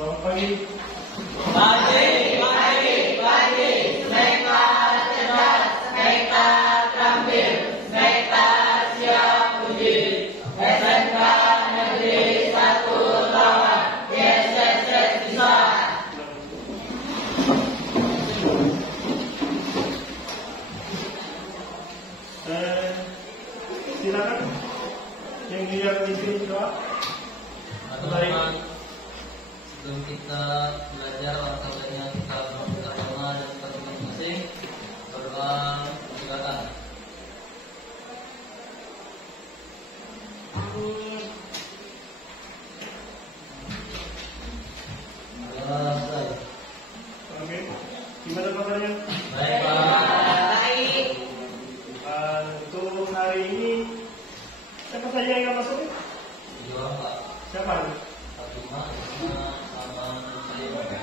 Selamat pagi. Pagi, pagi, pagi. Smekta cerdas, Smekta terampil, Smekta siap uji. SMK Negeri 1 Lawan, YSS bisa. Silakan yang lihat di sini doa. Teman-teman, sebelum kita belajar waktunya kita berdoa dan kita masing-masing berdoa silakan. Oke, gimana kabarnya? Baik, Pak. Untuk hari ini siapa saja yang nggak masuk? Iya, Pak. Siapa? Fatimah, sama saya.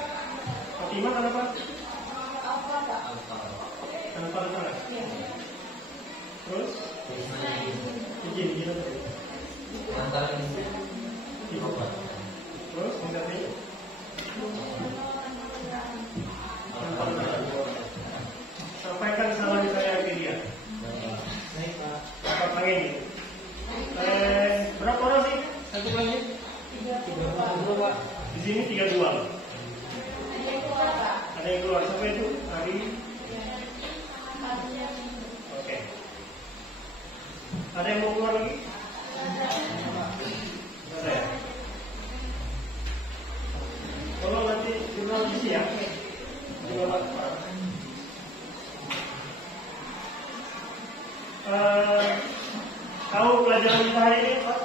Fatimah kenapa? Alfa. Kenapa lupa? Terus? Izin apa? Antara ini. Ibu. Terus menggantinya? Sampaikan salam saya ke dia. Apa pagi? Berapa orang sih? Satu lagi? 32, Pak. Di sini 32. Ada yang keluar. Siapa itu? Hari? Oke. Ada yang mau keluar lagi? Ada ya? Tolong nanti jurnal isi ya. Tahu pelajaran kita hari ini Pak?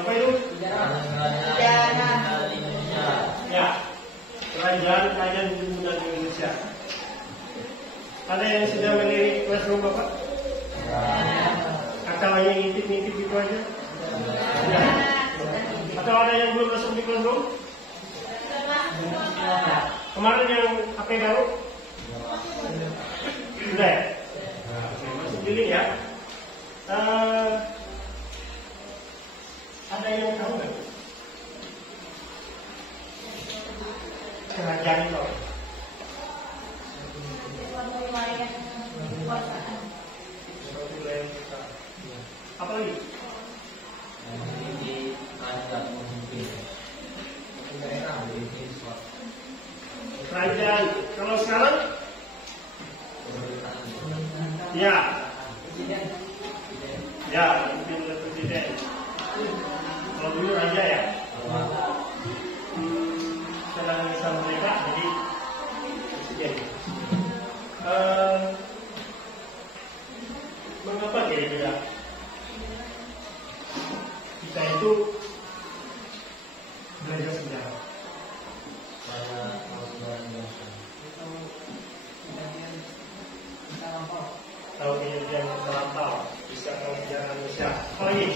Apa itu? Ya, kerajaan Bunda di Indonesia. Ada yang sudah melirik classroom Bapak? Atau hanya ngintip-ngintip gitu aja? Ya. Atau ada yang belum masuk di classroom? Kemarin yang HP baru? Sudah ya? Masuk dulu ya. Ada yang tahu nggak? Kerajaan itu apa lagi? Kerajaan. Kalau sekarang? Ya. Ya, mungkin oleh presiden. Kalau dulu raja ya. Sedang bisa mereka jadi presiden. Mengapa dia beda? Kita itu belajar sejarah. Tahu kejadian terlampau, bisa tahu sejarah Indonesia. Apa lagi?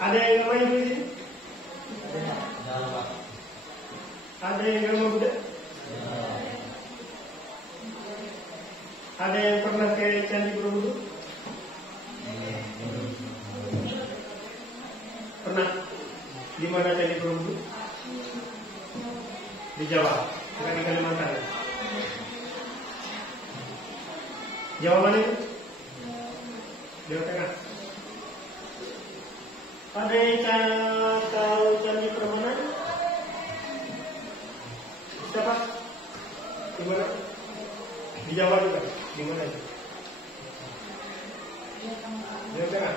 Ada yang main di sini? Ada yang agama Buddha? Ada yang pernah ke Candi Borobudur? Pernah? Di mana Candi Borobudur? Di Jawa, bukan di Kalimantan. Jawa mana itu? Jawa Tengah. Ada yang tahu Candi Prambanan? Siapa? Di mana? Di Jawa juga. Di mana itu? Jawa Tengah.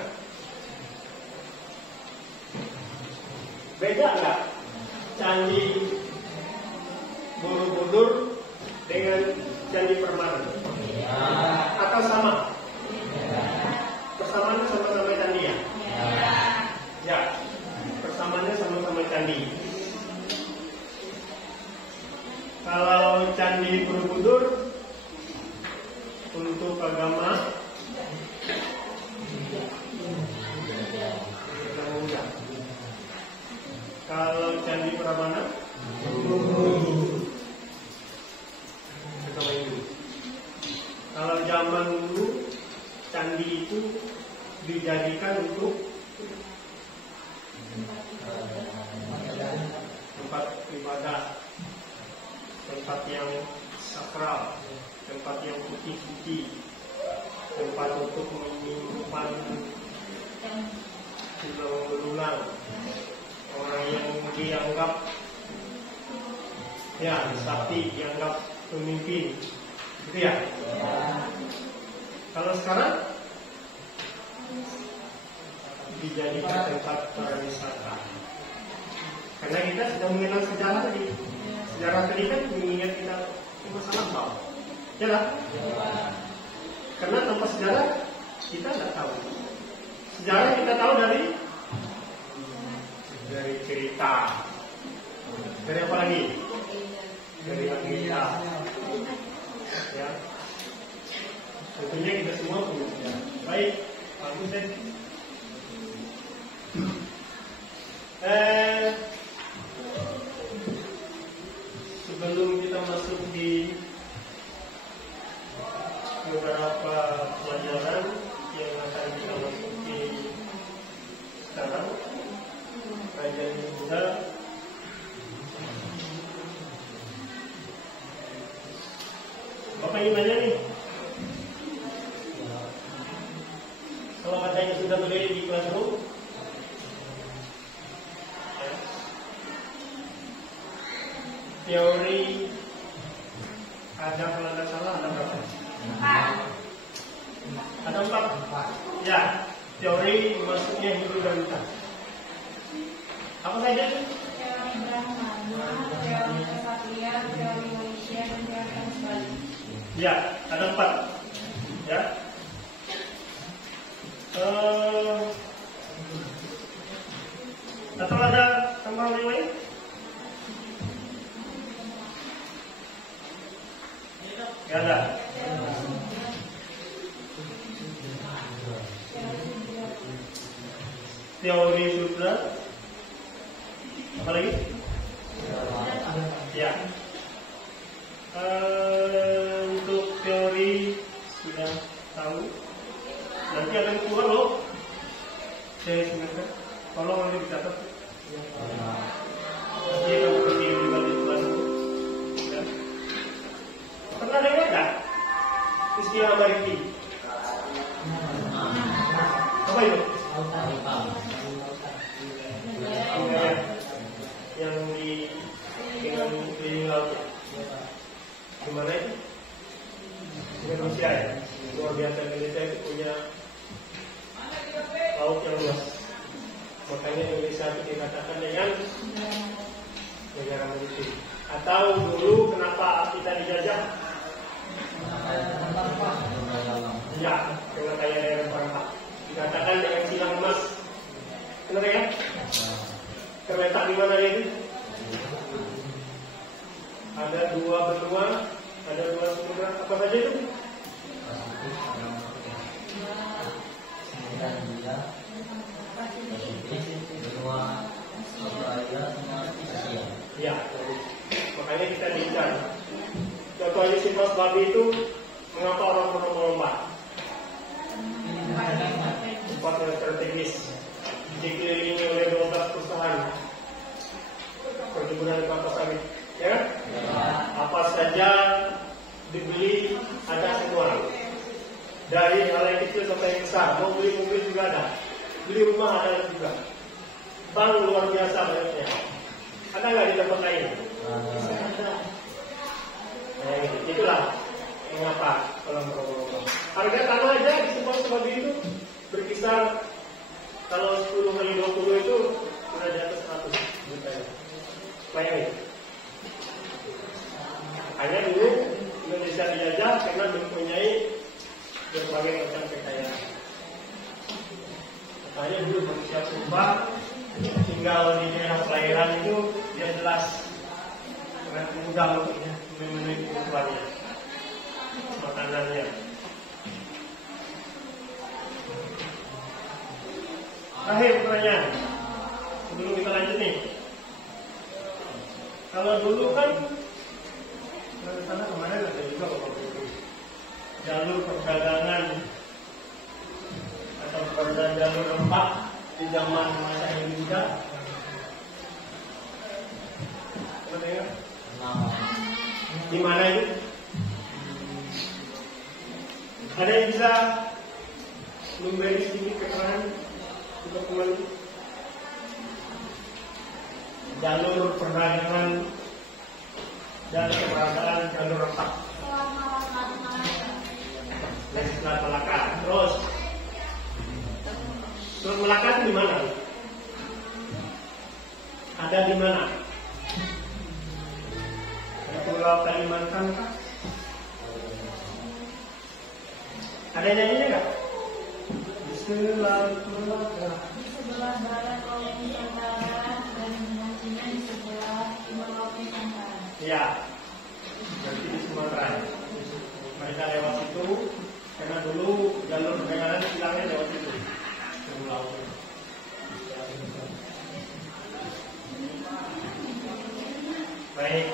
Beda nggak Candi Borobudur dengan Candi Prambanan? Atau sama? Persamaannya sama-sama candi ya? Ya, persamaannya sama-sama candi. Kalau Candi Borobudur untuk agama Buddha. Kalau Candi Prambanan kalau zaman dulu candi itu dijadikan untuk tempat ibadah, tempat yang sakral, tempat yang putih-putih, tempat untuk menyimpan berulang-ulang orang yang dianggap sakti, dianggap pemimpin, gitu ya. Kalau sekarang dijadikan tempat pariwisata, karena kita sudah mengenal sejarah tadi. Sejarah tadi kan mengingat kita masa lampau, ya lah. Karena tanpa sejarah kita tidak tahu. Sejarah kita tahu dari cerita, dari apa lagi? Dari Alkitab. Ya, tentunya kita semua punya sejarah. Baik, Pak Hussein. Sebelum kita masuk di beberapa pelajaran yang akan kita masuki sekarang, kajian Buddha, Bapak ingin nanya nih, kalau katanya sudah berdiri di classroom, teori ada, kalau tidak salah ada berapa? Ada 4. Ya, teori maksudnya hidup dan buta. Apa saja? Teori Brahma, teori kesatria, teori manusia, dan teori yang sebalik. Ya, ada 4. Ya. Atau ada tambahan yang lain? Gak ada. Teori sutra. Apa lagi? Ya. Untuk teori sudah tahu. Nanti akan keluar loh. Saya sebenarnya. Tolong nanti dicatat. Nanti akan pergi di balik kelas. Pernah dengar nggak istilah bariki? Apa itu? Yang di dengan laut. Gimana itu? Indonesia ya. Luar biasa, Indonesia itu punya laut yang luas. Makanya Indonesia itu dikatakan dengan negara maritim. Atau dulu kenapa kita dijajah? Ya, dengan kaya daerah perempah. Dikatakan dengan silang emas. Kenapa ya? Terletak di mana itu? Ada 2 benua, ada 2 samudra. Apa saja itu? Ya, makanya kita bincang. Contohnya sifat babi itu, mengapa orang berlomba-lomba? Sifat yang strategis, dikelilingi oleh 12 perusahaan perkebunan kelapa sawit, ya kan? Apa saja dibeli ada semua, dari hal yang kecil sampai yang besar. Mau beli mobil juga ada, beli rumah ada juga. Bank luar biasa banyaknya. Ada nggak di tempat lain? Ada. Nah, itulah mengapa orang berlomba-lomba. Harga tanah aja di tempat seperti itu berkisar, kalau 10 kali 20 itu sudah di atas 100 juta. Bayangin. Hanya dulu Indonesia dijajah karena mempunyai berbagai macam kekayaan. Makanya dulu manusia purba tinggal di daerah perairan itu dia jelas sangat mudah untuk memenuhi kebutuhannya, makanannya. Terakhir pertanyaan sebelum kita lanjut nih. Kalau dulu kan dari sana kemarin ada juga jalur perdagangan atau jalur rempah di zaman masa Hindu. Di mana itu? Ada yang bisa memberi sedikit keterangan untuk teman jalur perdagangan dan keberadaan jalur retak Selat Malaka. Terus Selat Malaka itu di mana? Ada di mana? Di Pulau Kalimantan kah? Ada yang nyanyinya nggak? Di Selat Malaka. Di sebelah barat Laut Nusantara dan nantinya di sebelah timur Laut Nusantara. Iya, berarti di Sumatera. Mereka lewat itu karena dulu jalur perdagangan silangnya lewat itu. Laut. Baik.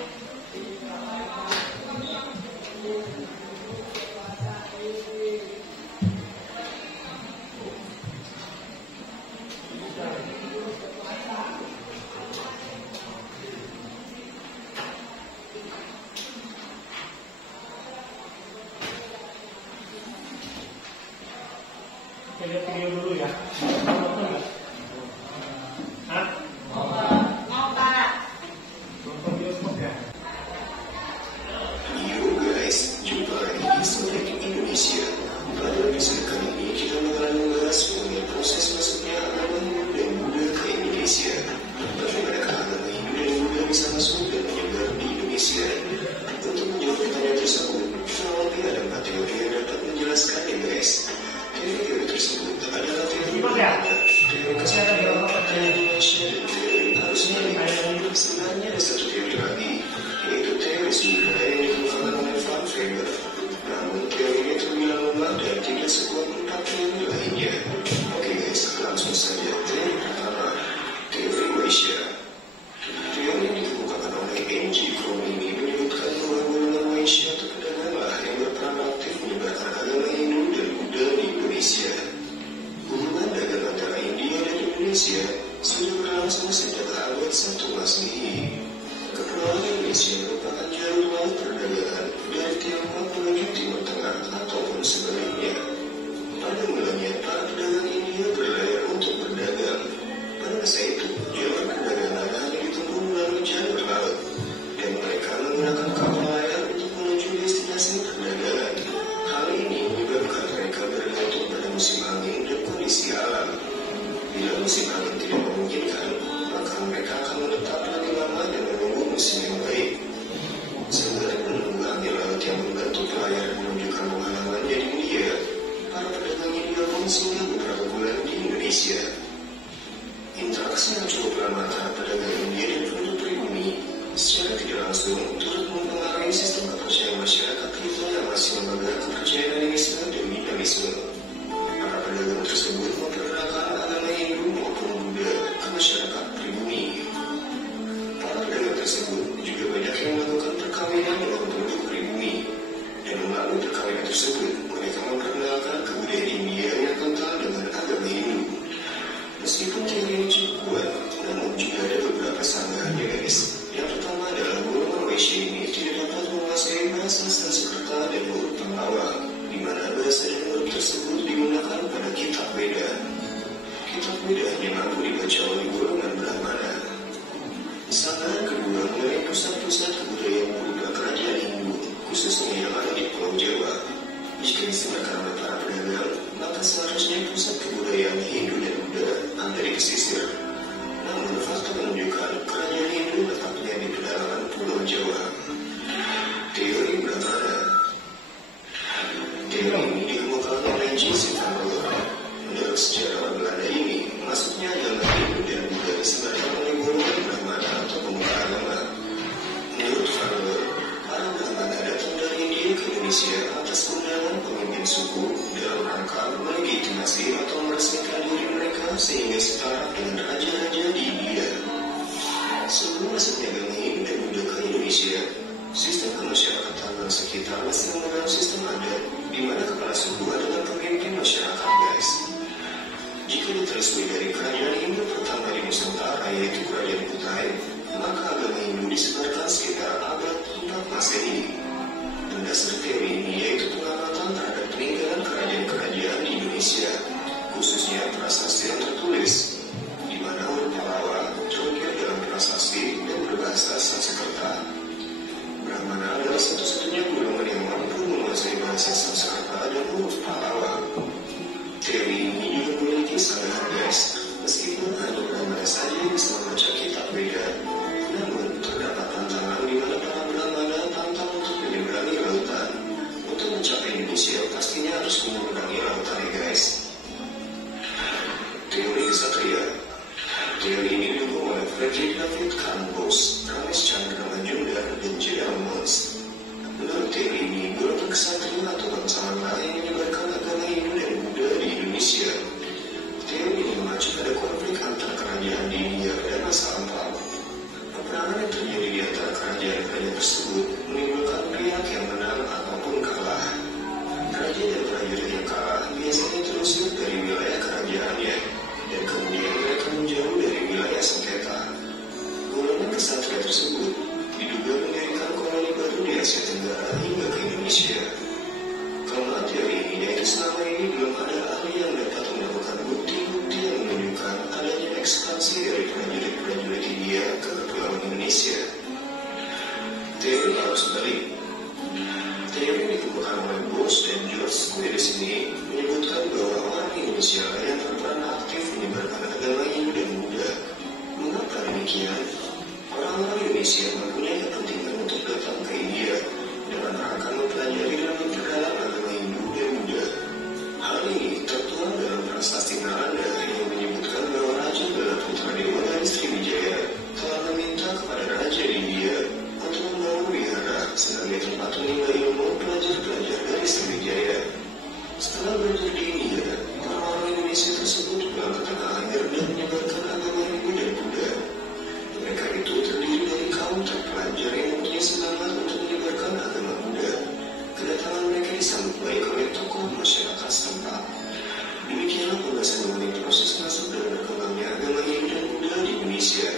Kita lihat video dulu ya. Nonton nggak? Hah? Mau Pak. Nonton bioskop ya? Yo guys, jumpa lagi di Sonic Indonesia. Pada episode kali ini kita bakalan membahas mengenai proses masuknya agama Hindu dan Buddha ke Indonesia. Bagaimanakah agama Hindu dan Buddha bisa masuk dan menyebar di Indonesia? Untuk menjawab pertanyaan tersebut, kita nanti ada 4 teori yang dapat menjelaskannya guys. Teori tersebut adalah teori yang kesehatan dalam Indonesia dan teori harusnya dibayar. Sebenarnya ada satu teori lagi, yaitu teori sumber daya yang dikemukakan oleh Frank Weber. Namun teori ini terbilang lemah dan tidak sekuat 4 teori lainnya. Oke guys, langsung saja. Teori pertama, teori Waisya. Teori yang dikemukakan oleh N.G. Crowley ini menyebutkan bahwa golongan Waisya atau pedagang yang berperan aktif menyebarkan agama Hindu dan Buddha di Indonesia. Hubungan dagang antara India dan Indonesia sudah berlangsung sejak abad 1 Masehi. Kepulauan Indonesia merupakan jalur laut perdagangan dari Tiongkok menuju Timur Tengah ataupun sebaliknya. Pada mulanya, para pedagang India berlayar untuk berdagang. Pada masa itu, jalur perdagangan hanya ditempuh melalui jalur laut, dan mereka menggunakan kapal layar untuk menuju destinasi perdagangan. Hal ini menyebabkan mereka bergantung pada musim angin dan kondisi alam. Bila musim angin tidak memungkinkan, maka mereka akan menetap lebih lama dan menunggu musim yang baik. Sembari menunggu angin laut yang membantu pelayaran menuju kampung halamannya di India, para pedagang India pun singgah beberapa bulan di Indonesia. Interaksi yang cukup lama antara pedagang India dan penduduk pribumi secara tidak langsung turut mempengaruhi sistem kepercayaan masyarakat kita yang masih memegang kepercayaan animisme dan dinamisme. Para pedagang tersebut memperkenalkan agama Hindu maupun Buddha ke masyarakat pribumi. Para pedagang tersebut juga banyak yang melakukan perkawinan dengan penduduk pribumi, dan melalui perkawinan tersebut mereka memperkenalkan kebudayaan India yang kental dengan agama Hindu. Meskipun teori ini cukup kuat, namun juga ada beberapa sanggahannya guys. Yang pertama adalah golongan Waisya ini tidak dapat menguasai bahasa Sanskerta dan huruf Pallawa, di mana bahasa dan huruf tersebut digunakan pada kitab Veda. Kitab Veda hanya mampu dibaca oleh golongan Brahmana. Sanggahan kedua mengenai pusat-pusat kebudayaan Buddha kerajaan Hindu, khususnya yang ada di Pulau Jawa. Jika disebutkan oleh para pedagang, maka seharusnya pusat kebudayaan Hindu dan Buddha ada di pesisir. Namun fakta menunjukkan kerajaan Hindu letaknya di pedalaman Pulau Jawa. Teori Brahmana. Teori ini dikemukakan oleh J. Sitangor. Menurut sejarah Belanda ini, masuknya agama Hindu dan Buddha disebabkan oleh golongan Brahmana atau pemuka agama. Menurut Fowler, para Brahmana datang dari India ke Indonesia atas undangan pemimpin suku dalam rangka melegitimasi atau meresmikan diri mereka sehingga setara dengan raja-raja di India. Sebelum masuknya agama Hindu dan Buddha ke Indonesia, sistem kemasyarakatan sekitar masih memegang sistem adat, di mana kepala suku adalah pemimpin masyarakat guys. Jika diteruskan dari kerajaan Hindu pertama di Nusantara, yaitu Kerajaan Kutai, maka agama Hindu disebarkan sekitar abad 4 Masehi. Berdasar teori ini yaitu pengamatan terhadap peninggalan kerajaan-kerajaan di Indonesia, khususnya prasasti yang tertulis, di mana huruf Pallawa terukir dalam prasasti dan berbahasa Sanskerta. Brahmana adalah satu-satunya golongan yang mampu menguasai bahasa Sanskerta dan huruf Pallawa. Teori ini juga memiliki sanggahan guys, meskipun hanya Brahmana saja yang bisa membaca kitab Veda. Namun, terdapat tantangan di mana para Brahmana tantang untuk menyeberangi lautan. Untuk mencapai Indonesia, pastinya harus menyeberangi lautan ya guys. Teori Ksatria. Teori ini didukung oleh Frederick David Campos, Ramesh Chandra Majumdar, dan J.L. Mons. Menurut teori ini, golongan ksatria atau bangsa Manda yang menyebarkan agama Hindu dan Buddha di Indonesia. Teori ini mengacu pada konflik antar kerajaan di India dan masa lampau. Peperangan yang terjadi di antara kerajaan-kerajaan tersebut menimbulkan pihak yang menang ataupun kalah. Raja dan prajurit yang kalah biasanya terusir dari wilayah kerajaannya, dan kemudian mereka menjauh dari wilayah sengketa. Golongan ksatria tersebut diduga mendirikan koloni baru di Asia Tenggara hingga ke Indonesia. Kelemahan teori ini yaitu selama ini belum ada ahli yang dapat menemukan bukti-bukti yang menunjukkan adanya ekspansi dari prajurit-prajurit India ke Kepulauan Indonesia. Teori arus balik. Teori yang dikemukakan oleh Bose dan George Squires ini menyebutkan bahwa orang Indonesia yang berperan aktif menyebarkan agama Hindu dan Buddha. Mengapa demikian? Orang-orang Indonesia mempunyai kepentingan untuk datang ke India dengan rangka mempelajari dan memperdalam agama Hindu dan Buddha. Hal ini tertuang dalam prasasti Nalanda yang menyebutkan bahwa Raja Balaputra Dewa dari Sriwijaya telah meminta kepada Raja di India untuk membangun wihara sebagai tempat menimba ilmu pelajar-pelajar dari Sriwijaya. Setelah belajar di India, orang-orang Indonesia tersebut pulang ke tanah air dan menyebarkan agama Hindu dan Buddha. Mereka itu terdiri dari kaum terpelajar yang mempunyai semangat untuk menyebarkan agama Buddha. Kedatangan mereka disambut baik oleh tokoh masyarakat setempat. Demikianlah pembahasan mengenai proses masuk dan berkembangnya agama Hindu dan Buddha di Indonesia.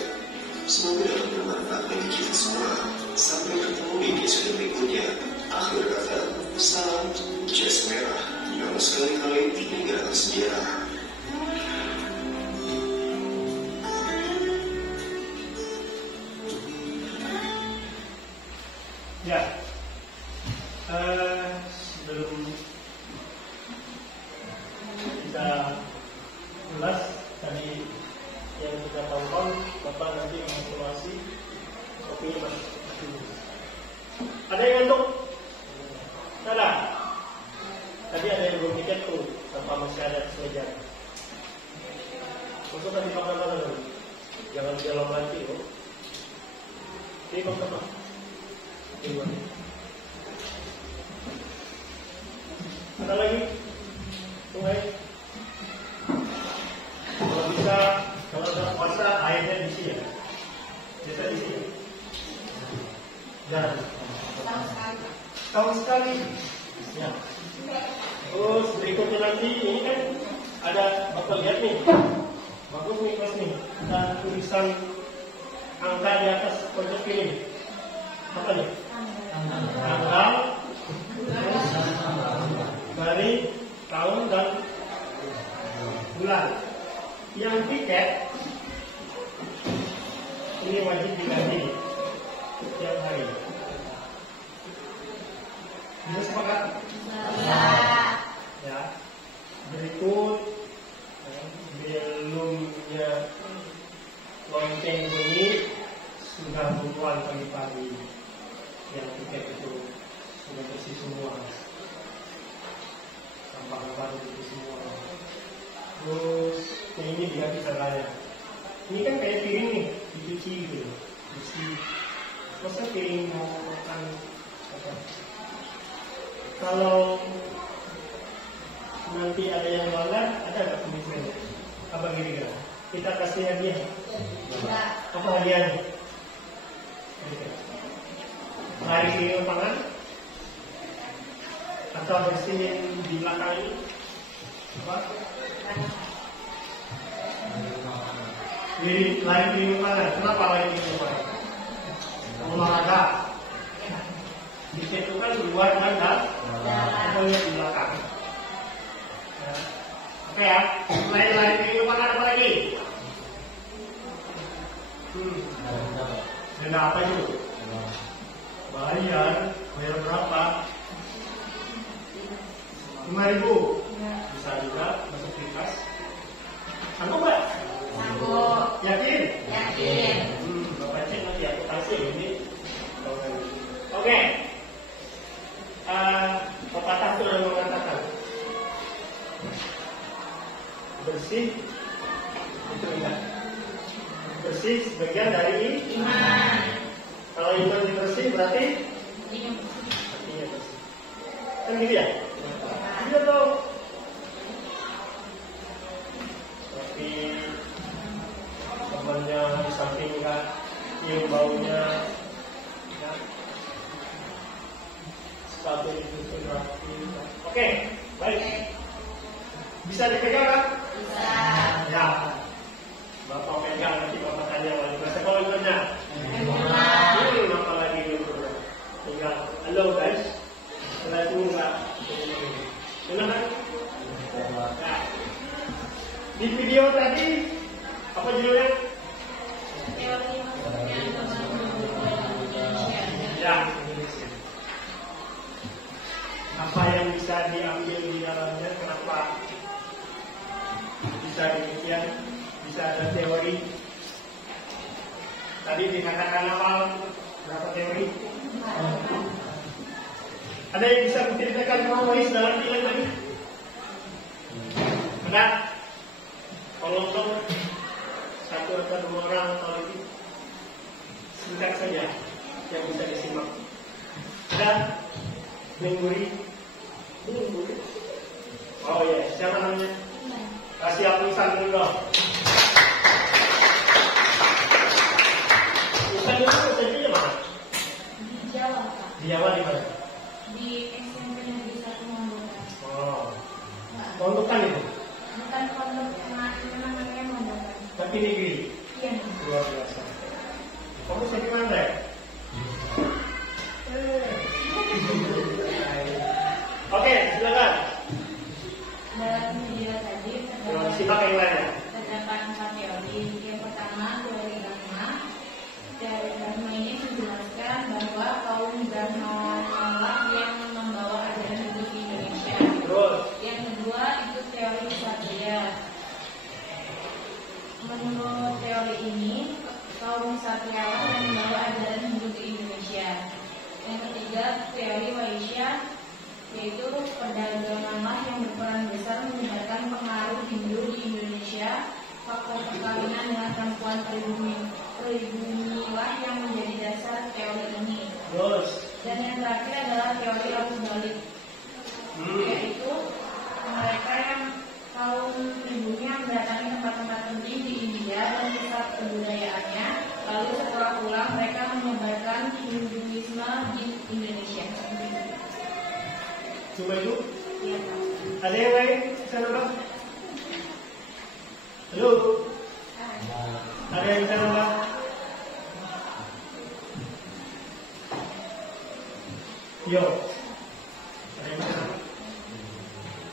Semoga dapat bermanfaat bagi kita semua. Sampai bertemu di episode berikutnya. Akhir kata, salam Jas Merah. Yang sekali-kali peninggalan sejarah. Ya, sebelum kita ulas tadi yang kita tonton, Bapak nanti menginformasi kopinya Mas. Ada yang ngantuk? Ada? Tadi ada yang belum tiket tuh, tanpa masih ada sejajar. Untuk tadi makan mana dulu? Jangan jalan lagi loh. Ini makan apa? Ada lagi? Sungai? Kalau bisa, kalau ada puasa airnya diisi ya. Bisa diisi ya? Jangan. Tahun sekali. Ya. Terus berikutnya nanti ini kan ada Bapak lihat nih. Bagus nih kelas nih. Ada tulisan angka di atas pojok kiri. Apa nih? Tanggal, hari, tahun dan bulan. Yang tiket ini wajib diganti setiap hari. Bisa sepakat? Ya. Berikut belumnya lonceng bunyi sudah buruan pagi-pagi. Yang tiket itu sudah bersih semua, sampah-sampah bersih semua. Terus ini diganti caranya. Ini kan kayak piring nih, dicuci gitu, bersih. Masa piring mau makan apa? Kalau nanti ada yang melanggar, ada nggak punishment? Apa kira-kira? Kita kasih hadiah. Apa hadiahnya? Hari ini tangan atau bersihin di belakang ini apa? Lain di mana? Kenapa lain di mana? Olahraga. Itu kan luar dan dalam. Lihat di belakang. Ya. Oke ya. Lain di mana apa lagi? Denda apa itu? Bayar berapa? 5.000. Bisa juga masuk di kas. Sanggup nggak? Sanggup. Yakin? Yakin. Bapak cek nanti aku kasih ini. Oke. Pepatah sudah mengatakan bersih itu enggak. Bersih sebagian dari Iman. Kalau iman bersih berarti Iman. hatinya bersih. Kan gitu ya? Iya dong. Tapi temannya di samping kan yang baunya ya. Sepatu itu rapi. Oke, baik. Bisa dipegang kan? Bisa. Ya. Bapak pegang nanti bapak tanya wali kelas. Apa wali kelasnya? Apa lagi gitu? Tinggal, halo guys. Setelah itu enggak. Silakan. Nah, di video tadi apa judulnya? Teori masuknya Indonesia. Ya, Indonesia. Apa yang bisa diambil di dalamnya? Kenapa bisa demikian? Bisa ada teori. Tadi dikatakan apa? Berapa teori? Ada yang bisa menceritakan kronologis dalam film tadi? Ada? Kalau satu atau dua orang atau lebih, singkat saja yang bisa disimak. Ada? Mengguri? Oh ya, siapa namanya? Kasih aku tulisan dulu dong. Tulisan dulu sendiri mana? Di Jawa, Pak. Di Jawa di mana? Di SMP Negeri 1 Mondokan. Oh, Mondokan itu. Bukan pondok namanya Mondokan. Tapi negeri. Iya. Luar biasa. Kamu dari mana ya? Oke, silakan. Dalam video tadi Simak yang lain ya. terdapat 4 teori. Yang pertama, teori Dharma. Teori Dharma ini menjelaskan bahwa kaum Dharmawan yang membawa ajaran hidup di Indonesia. Terus. Yang kedua itu teori Satria. Menurut teori ini, kaum satriawan yang membawa ajaran hidup di Indonesia. Yang ketiga, teori Waisya, yaitu perdaganganlah yang berperan besar menyebarkan pengaruh Hindu di Indonesia. Faktor perkawinan dengan perempuan pribumi-lah yang menjadi dasar teori ini. Terus. Dan yang terakhir adalah teori arus balik, yaitu mereka yang kaum pribumi yang mendatangi tempat-tempat penting di India dan pusat kebudayaannya, lalu setelah pulang mereka menyebarkan Hinduisme di Indonesia. Coba itu. Iya, Pak. Ada yang lain? Sana Bang. Halo. Ada yang sana Bang? Yo. Ada yang sana?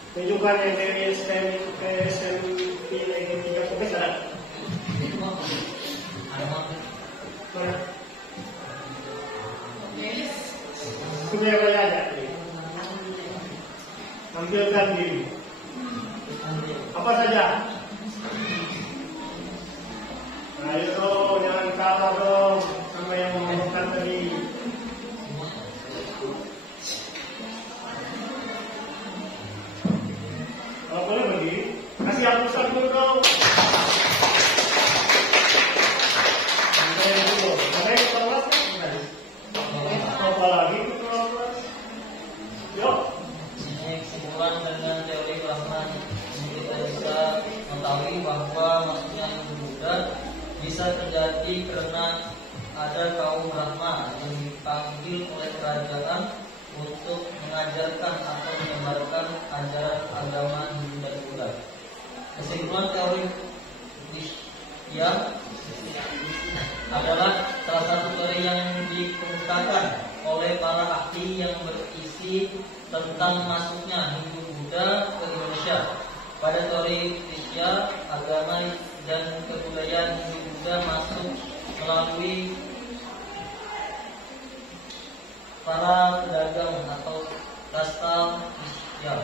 Tunjukkan yang dari SMP lagi 3 sampai sana. Mana? Sudah banyak aja. Tampilkan diri. Apa saja? Ayo dong, jangan kalah dong sama yang ngomongkan tadi. Kalau boleh berdiri, kasih hapusan dulu dong. Ada yang dulu, ada yang kelas kan? Apa lagi kelas? Yuk. Kesimpulan dengan teori Brahman, kita bisa mengetahui bahwa maksudnya Hindu Buddha bisa terjadi karena ada kaum Brahma yang dipanggil oleh kerajaan untuk mengajarkan atau menyebarkan ajaran agama Hindu dan Buddha. Kesimpulan teori ya proklamasi yang berisi tentang masuknya Hindu-Buddha ke Indonesia. Pada teori Asia, agama dan kebudayaan Hindu-Buddha masuk melalui para pedagang atau kasta ya.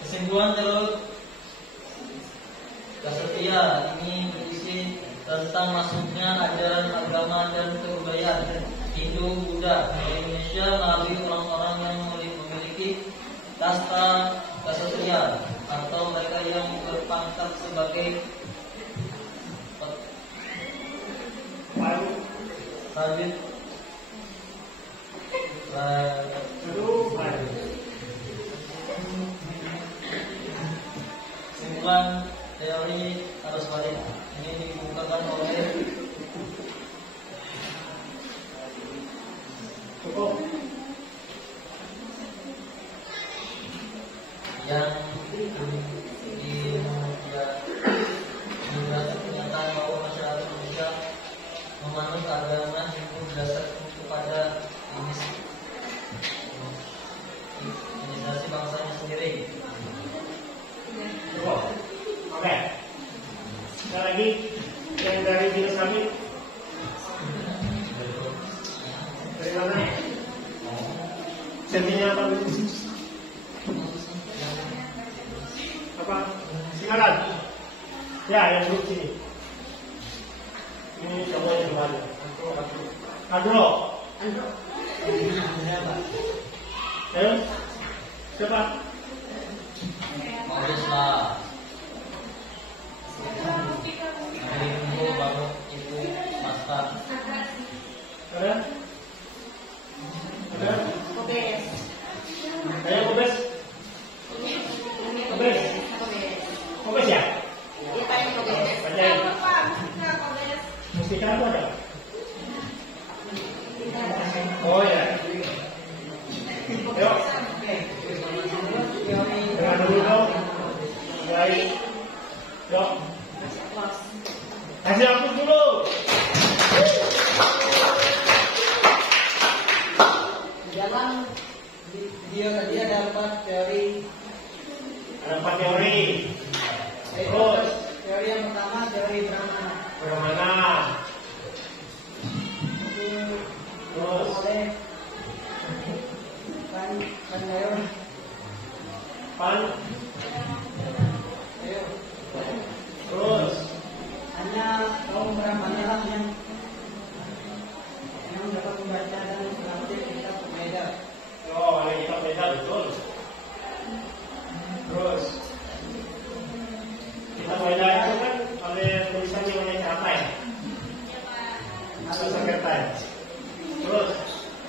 Kesimpulan teori Ksatria ini berisi tentang masuknya ajaran agama dan kebudayaan Hindu-Buddha ke Indonesia melalui orang-orang yang memiliki kasta Ksatria atau mereka yang berpangkat sebagai prajurit. Kesimpulan teori arus balik ini dibukakan oleh yang menyatakan bahwa masyarakat Indonesia memanut agama Hindu berdasarkan kepada organisasi bangsanya sendiri. Oke. Sekali lagi yang dari Dinas kami. Dari mana? Sentinya apa? Apa? Silakan. Ya, yang duduk sini. Ini coba yang gimana? Andro. Ayo. Siapa? Modus lah. Ibu baru ibu masak. Ada? Ada? Kobes. Ayo Kobes. Kobes. Kobes ya? Kita yang kobes. Bacain. Kobes. Mustika itu ada? Oh ya. Ayo. Dengan dulu dong. Baik. Yuk. Kasih aku dulu. Dalam video tadi ada 4 teori. Ada 4 teori. Terus Teori yang pertama teori Brahmana. Brahmana. Itu Terus oleh Pandayon. Terus Hanya kaum Brahmana lah yang dapat membaca dan mengerti kitab Veda. oh ada kitab beda betul. Terus kitab beda itu kan oleh tulisannya oleh siapa ya? Atau sekretar. Terus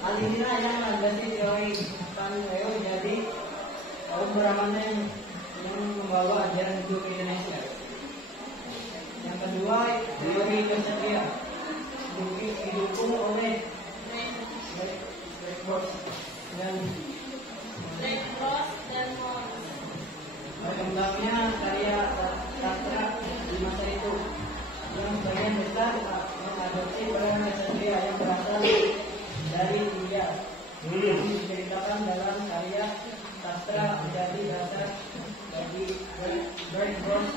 Hal inilah yang menjadi teori Pandayon, jadi kaum Brahmana yang membawa ajaran Hindu ke Indonesia. Yang kedua, teori Ksatria didukung oleh Black Ross dan berkembangnya karya sastra di masa itu yang sebagian besar mengadopsi peran Ksatria yang berasal dari India yang diceritakan dalam karya sastra menjadi dasar bagi Black Ross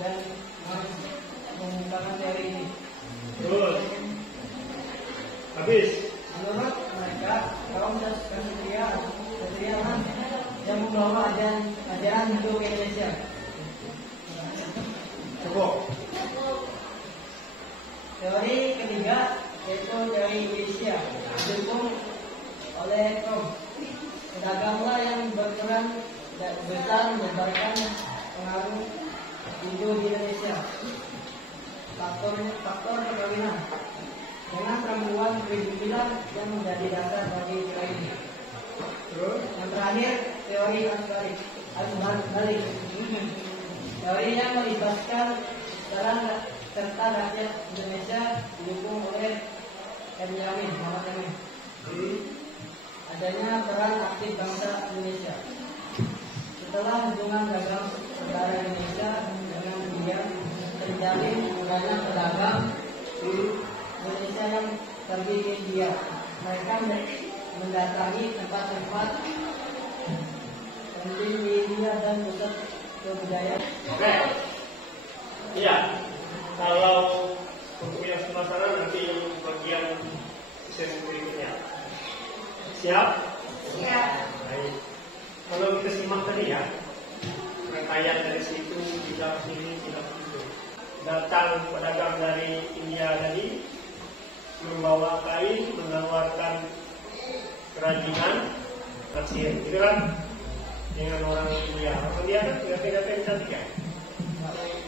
dan mengungkapkan teori ini. terus habis. Menurut mereka, kaum Ksatria yang membawa ajaran Hindu ke Indonesia. Cukup. Teori ketiga yaitu teori Asia, didukung oleh kaum pedaganglah yang berperan besar menyebarkan pengaruh Hindu di Indonesia. Faktor perkawinan dengan perempuan berbilang yang menjadi dasar bagi teori ini. Terus Yang terakhir, teori balik. Teori yang melibatkan serta rakyat Indonesia didukung oleh Muhammad Emin. Adanya peran aktif bangsa Indonesia. Setelah hubungan dagang negara Indonesia dengan India terjalin, banyak pedagang di Indonesia yang pergi ke India. mereka mendatangi tempat-tempat penting media dan pusat kebudayaan. Oke. Iya. Kalau untuk yang sebelah sana nanti bagian sesi berikutnya. Siap? Siap. Baik. Kalau kita simak tadi ya, rangkaian dari situ, tidak sini, tidak situ. Datang pedagang dari India tadi, membawa kain, menawarkan kerajinan, pasir, gitu kan? Dengan orang India. Orang India kan gaya-gaya cantik ya?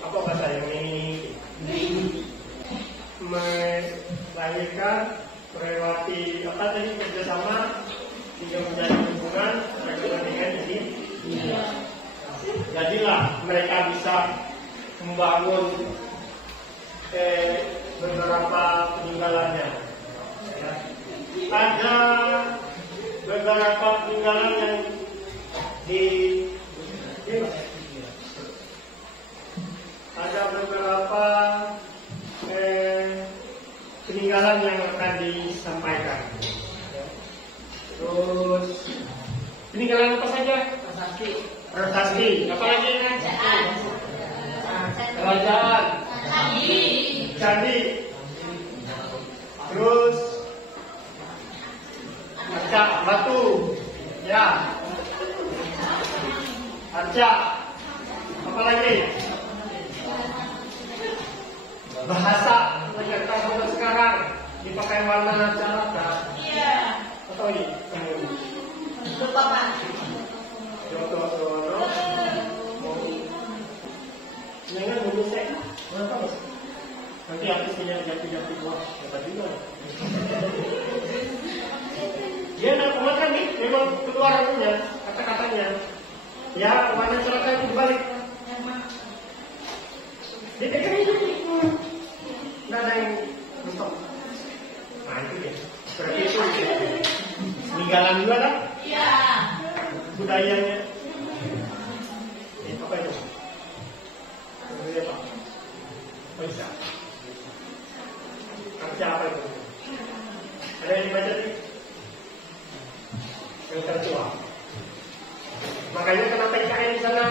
Apa bahasa yang ini? Melahirkan, melewati apa tadi kerjasama, hingga menjadi hubungan dengan ini. Jadilah mereka bisa membangun beberapa peninggalannya. Ya. Ada beberapa peninggalan yang ada beberapa peninggalan yang akan disampaikan. Terus peninggalan apa saja? Prasasti. Apa lagi? Kerajaan. Candi. Terus arca batu. Ya. Arca. Apa lagi? Bahasa yang sampai sekarang dipakai warna cara. Iya. Atau ini? Lupa Pak. Jodoh. Jangan dulu saya. Berapa mas? Nanti artisnya jati-jati buah. Kata juga. Dia nak pemakan nih, memang keluar anunya, kata-katanya. Ya, warna celaka itu dibalik. Dia kayak itu. Nggak ada yang stop. Nah itu dia. Seperti itu. Peninggalan juga kan? Iya. Budayanya. Apa itu? Budaya apa? Bisa. Arca apa itu? Ada yang dibaca nih? Yang tertua. Makanya kenapa IKN di sana?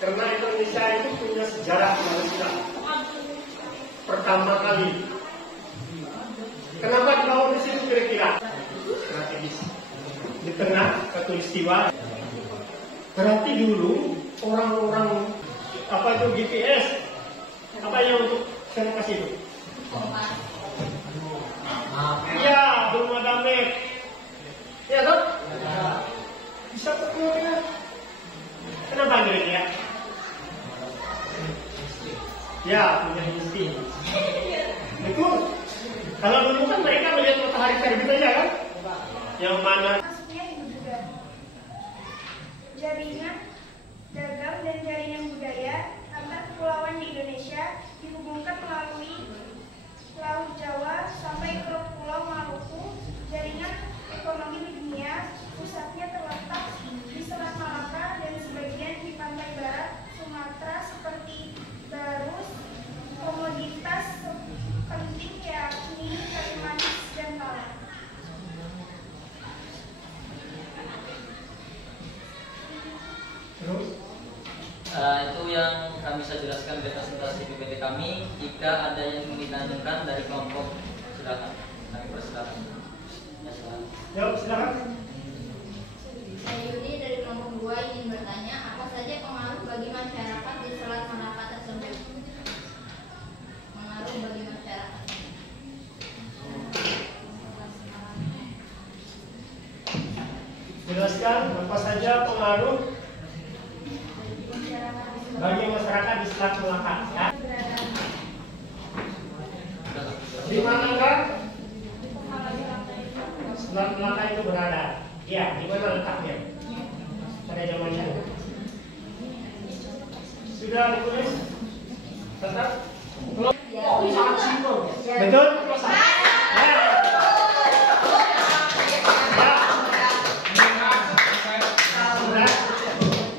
Karena Indonesia itu punya sejarah Pancasila. Pertama kali. Kenapa dibawa di situ kira-kira? Strategis. Di tengah katulistiwa. Berarti dulu orang-orang apa itu GPS? Apa yang untuk saya kasih itu? Iya, belum ada map. Iya toh? Bisa ketemu ya? Kenapa kira-kira? Ya, punya insting. Itu kalau dulu kan mereka melihat matahari terbit aja kan? Yang mana? Maksudnya itu juga jaringan dagang dan jaringan budaya antar kepulauan di Indonesia dihubungkan melalui Laut Jawa sampai ke Pulau Maluku. Jaringan ekonomi di dunia pusatnya terletak di Selat Malaka dan sebagian di pantai barat Sumatera seperti Barus. Komoditas penting yakni kayu manis dan talam. Terus? Itu yang kami bisa jelaskan representasi PPT kami. Jika ada yang menanyakan dari kelompok, silakan. Kami persilakan. Ya, silakan. Jawab silakan. Saya Yudi dari kelompok 2 ingin bertanya, apa saja pengaruh bagi masyarakat di Selat Malaka tersebut? Pengaruh bagi masyarakat. Jelaskan apa saja pengaruh bagi masyarakat di Selat Malaka. Ya. Di mana kan Selat Malaka itu berada? Ya, di mana letaknya? Pada zaman itu. Sudah ditulis? Tetap? Oh, sangat simpel. Betul? Ya.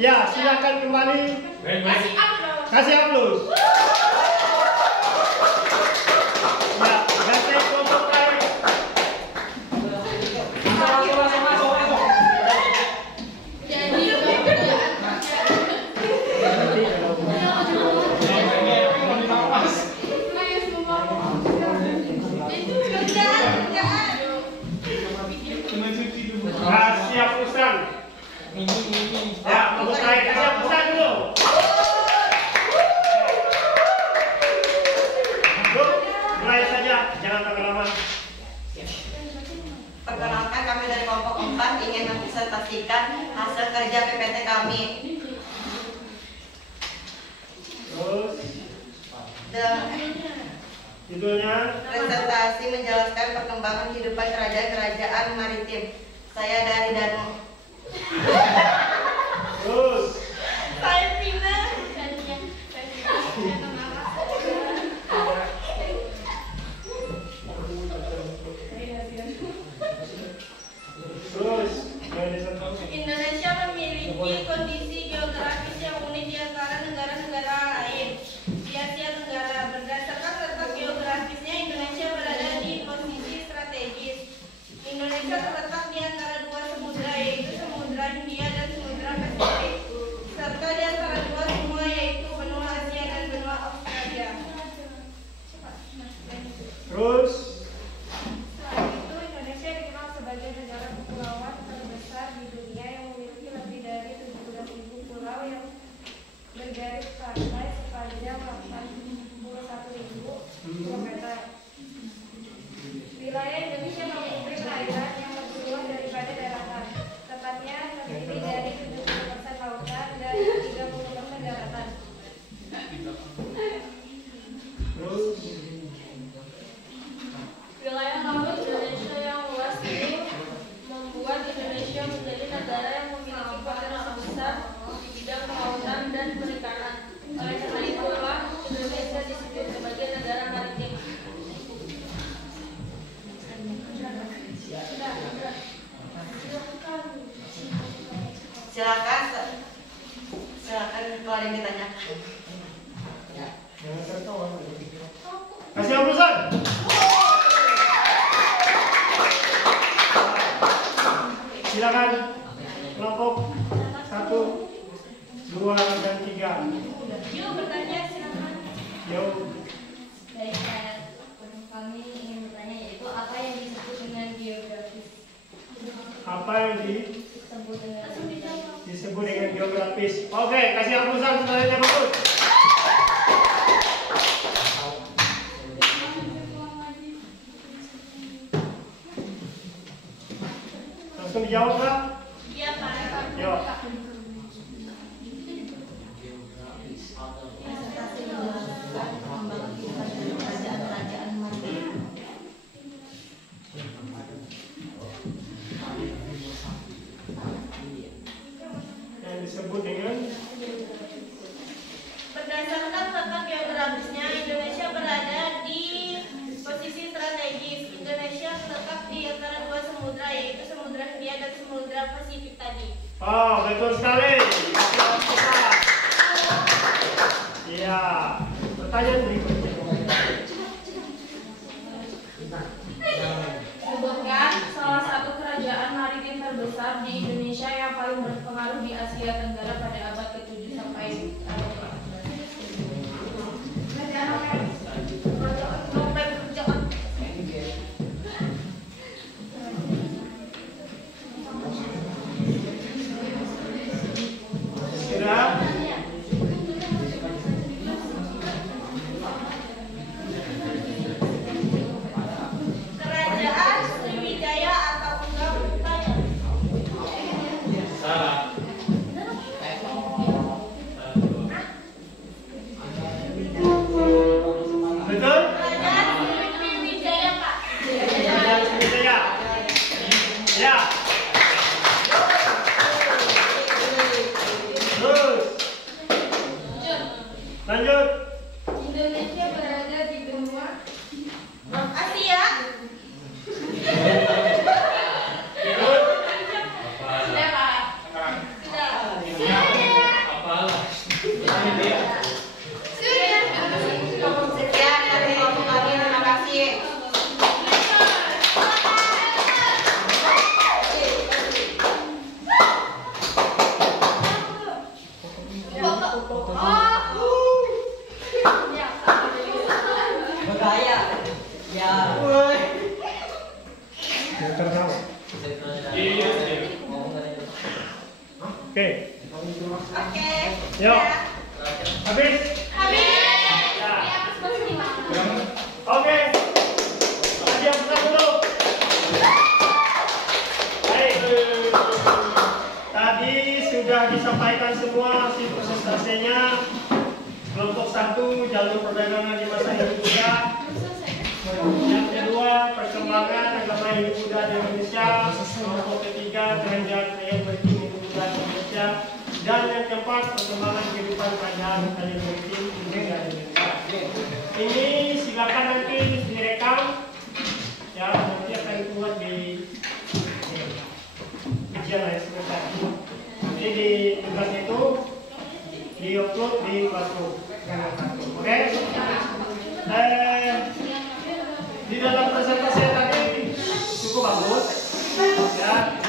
Ya, silakan kembali. Kasih aplaus. Ya, ganti kelompok lain. Ya, tepuk tangan kasih yang besar dulu. Yuk, mulai saja, jangan lama-lama. Perkenalkan, kami dari kelompok 4 ingin mempresentasikan hasil kerja PPT kami. Terus, judulnya Presentasi menjelaskan perkembangan kehidupan kerajaan-kerajaan maritim. Saya dari Danu. terus. Saya Vina. Terus, Indonesia memiliki kondisi geografis yang unik di antara negara-negara lain di Asia Tenggara. Berdasarkan letak geografisnya, Indonesia berada di posisi strategis. Indonesia terletak di antara dua samudra, yaitu Samudra Hindia dan Samudra Pasifik, serta di antara dua benua, yaitu benua Asia dan benua Australia. terus. Selain itu, Indonesia dikenal sebagai negara kepulauan terbesar di dunia yang memiliki lebih dari 17.000 pulau yang bergaris pantai sepanjang 81.000 km. Wilayah Indonesia memiliki perairan yang lebih luas daripada daratan, tepatnya terdiri dari 70% lautan dan 30% daratan. Terus, Wilayah laut Indonesia yang luas ini membuat Indonesia menjadi negara yang memiliki potensi besar di bidang kelautan dan perikanan. Oleh karena itulah Indonesia disebut sebagai negara maritim. Silakan kalau ada yang ditanyakan. jangan tertawa. Kasih yang besar. Silakan kelompok 1, 2, dan 3. Yuk bertanya, silakan. Yuk. Dari kami ingin bertanya, yaitu apa yang disebut dengan geografis? Apa yang Disebut dengan disebut dengan geografis? Oke, kasih yang besar sebenarnya bagus. Langsung dijawab Kak? Iya, Pak. Yuk. Presentasi menjelaskan perkembangan kehidupan kerajaan-kerajaan maritim. Yang disebut dengan Berdasarkan letak geografisnya, Indonesia berada di posisi strategis. Indonesia terletak di antara dua samudra, yaitu Samudra Hindia dan Samudra Pasifik tadi. oh, betul sekali. Iya. Pertanyaan berikutnya. Sebutkan salah satu kerajaan maritim terbesar di Indonesia yang paling berpengaruh di Asia Tenggara pada abad ke-7 sampai ke-14. Sudah? Kerajaan Sriwijaya atau Enggak Bertanya. Betul? Kerajaan Sriwijaya, Pak. Kerajaan Sriwijaya. Ya. Terus. Lanjut. Indonesia berada di benua Asia. Sudah, Pak. Sudah. Sekian dari kelompok kami, terima kasih. Bergaya. Ya. Yang tertawa. Oke. Oke. Yuk. Ya. Habis? Ya. Oke. Tadi yang pertama dulu. Baik. Tadi sudah disampaikan semua hasil presentasinya. Kelompok 1 jalur perdagangan di masa Hindu Buddha. Yang kedua, perkembangan agama Hindu Buddha di Indonesia. Kelompok ketiga, kerajaan maritim Hindu Buddha di Indonesia. Dan yang keempat, perkembangan kehidupan kerajaan maritim Hindu Buddha di Indonesia. Ini silakan nanti direkam, ya nanti akan dibuat di ujian lah sebentar. Nanti di tugas itu di-upload di Classroom. Oke? Di dalam presentasi tadi cukup bagus, ya,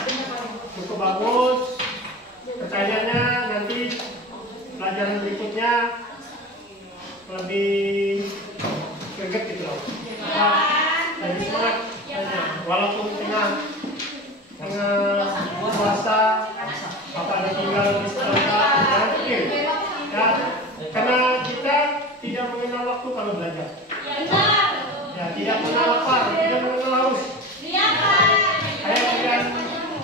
cukup bagus. Pertanyaannya nanti pelajaran berikutnya lebih greget gitu loh. Jadi semangat, walaupun tengah puasa, apa ada tinggal di sekolah, ya, karena kita tidak mengenal waktu kalau belajar. Ya, tidak mengenal lapar, tidak mengenal haus. Kayak kalian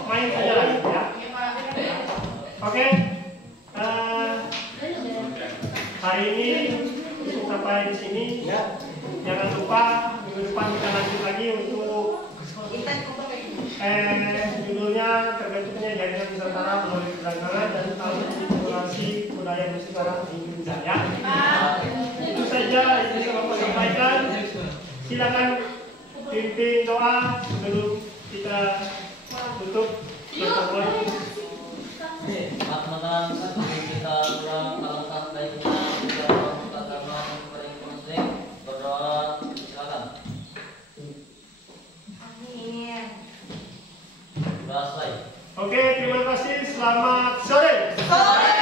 main saja lagi, ya. Oke. Hari ini cukup sampai di sini. Ya. Jangan lupa minggu depan kita lanjut lagi untuk judulnya terbentuknya jaringan Nusantara melalui perdagangan dan akulturasi budaya Nusantara di Indonesia. Ya. Itu saja yang bisa Bapak sampaikan. Silakan pimpin doa sebelum kita tutup. Teman-teman, kita ulang alangkah baiknya kita membuka agama kepada yang penting berdoa. Silakan. Amin. Sudah selesai. Oke, terima kasih. Selamat sore. Sore.